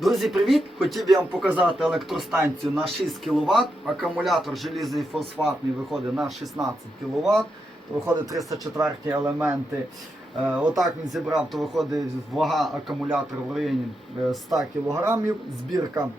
Друзі, привіт! Хотів я вам показати електростанцію на 6 кВт. Акумулятор желізний фосфатний виходить на 16 кВт. Виходить 304 елементи. Е, Отак він зібрав, то виходить вага акумулятора в районі е, 100 кг. Збірка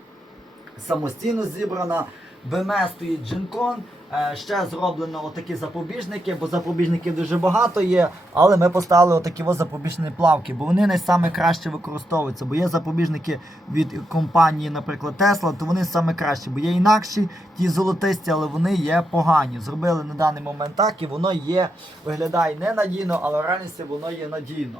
самостійно зібрана. БМС стоїть Gencon. Е, Ще зроблено отакі запобіжники, бо запобіжників дуже багато є. Але ми поставили отакі ось запобіжні плавки, бо вони не саме краще використовуються. Бо є запобіжники від компанії, наприклад, Tesla, то вони саме кращі, бо є інакші, ті золотисті, але вони є погані. Зробили на даний момент так, і воно є, виглядає ненадійно, але в реальності воно є надійно.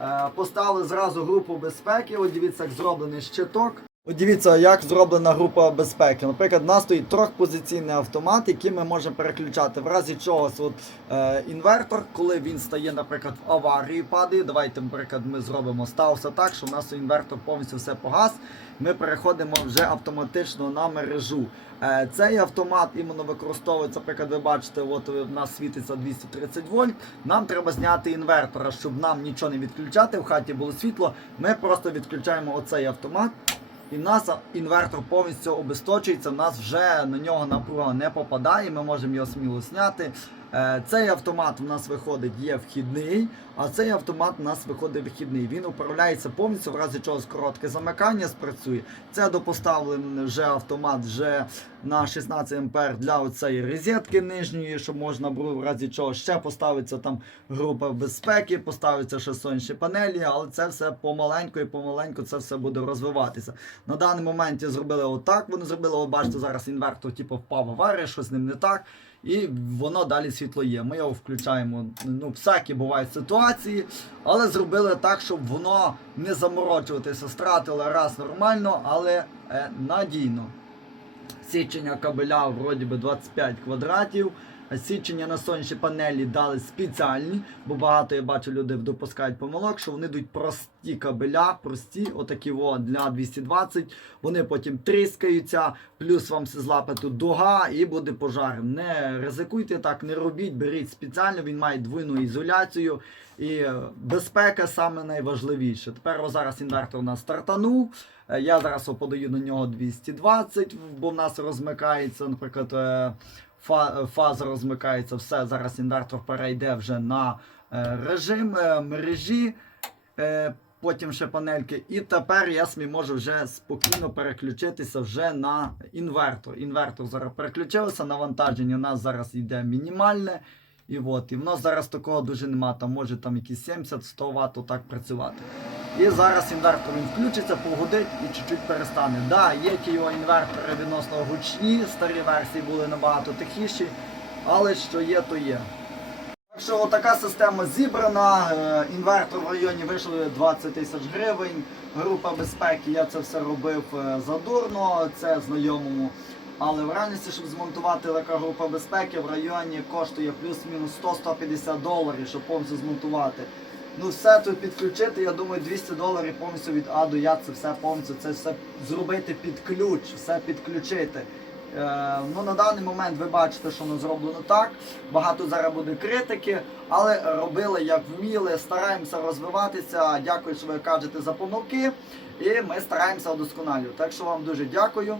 Е, Поставили зразу групу безпеки. От дивіться, як зроблений щиток. От дивіться, як зроблена група безпеки. Наприклад, у нас стоїть трьохпозиційний автомат, який ми можемо переключати в разі чогось. От, е, інвертор, коли він стає, наприклад, в аварії падає. Давайте, наприклад, ми зробимо стався так, що у нас інвертор повністю все погас. Ми переходимо вже автоматично на мережу. Е, цей автомат іменно використовується, наприклад, ви бачите, от у нас світиться 230 вольт. Нам треба зняти інвертора, щоб нам нічого не відключати, в хаті було світло. Ми просто відключаємо оцей автомат. І в нас інвертор повністю обесточується, в нас вже на нього напруга не попадає, ми можемо його сміло зняти. Е, Цей автомат у нас виходить є вхідний, а цей автомат у нас виходить вихідний. Він управляється повністю, в разі чогось коротке замикання спрацює. Це допоставлений вже автомат вже на 16 ампер для оцеї розетки нижньої, щоб можна було в разі чого ще поставиться там група безпеки, поставиться ще сонячні панелі, але це все помаленьку і помаленьку це все буде розвиватися. На даний момент зробили отак. Вони зробили, ви бачите, зараз інвертор типу впав в аварію, щось з ним не так. І воно далі світло є. Ми його включаємо. Ну, всякі бувають ситуації, але зробили так, щоб воно не заморочуватися. стратило раз нормально, але е, надійно. Січення кабеля вроді би 25 квадратів. Січення на сонячні панелі дали спеціальні, бо багато я бачу люди допускають помилок, що вони йдуть прості кабеля, прості, отакі о, для 220. Вони потім тріскаються, плюс вам злапе тут дуга і буде пожар. Не ризикуйте так, не робіть, беріть спеціально, він має двойну ізоляцію. І е, безпека саме найважливіше. Тепер ось зараз інвертор у нас стартанув. Е, Я зараз подаю на нього 220, бо в нас розмикається, наприклад, е, фаза розмикається, все. Зараз інвертор перейде вже на е, режим е, мережі. е, Потім ще панельки. І тепер я собі можу вже спокійно переключитися вже на інвертор. Інвертор зараз переключився, навантаження у нас зараз йде мінімальне. І от, і в нас зараз такого дуже нема, там може там якісь 70-100 Вт отак працювати. І зараз інвертор він включиться, погодить і чуть-чуть перестане. Да, є його інвертори відносно гучні, старі версії були набагато тихіші, але що є, то є. Так що така система зібрана, е, інвертор в районі вийшов 20 тисяч гривень, група безпеки, я це все робив е, задурно, це знайомому. Але в реальності, щоб змонтувати така група безпеки, в районі коштує плюс-мінус 100-150 доларів, щоб повністю змонтувати. Ну все тут підключити, я думаю, 200 доларів повністю від А до Я це все повністю, це все зробити під ключ, все підключити. Е, ну, на даний момент ви бачите, що воно зроблено так. Багато зараз буде критики, але робили як вміли, стараємося розвиватися. Дякую, що ви кажете за помилки. І ми стараємося удосконалювати. Так що вам дуже дякую.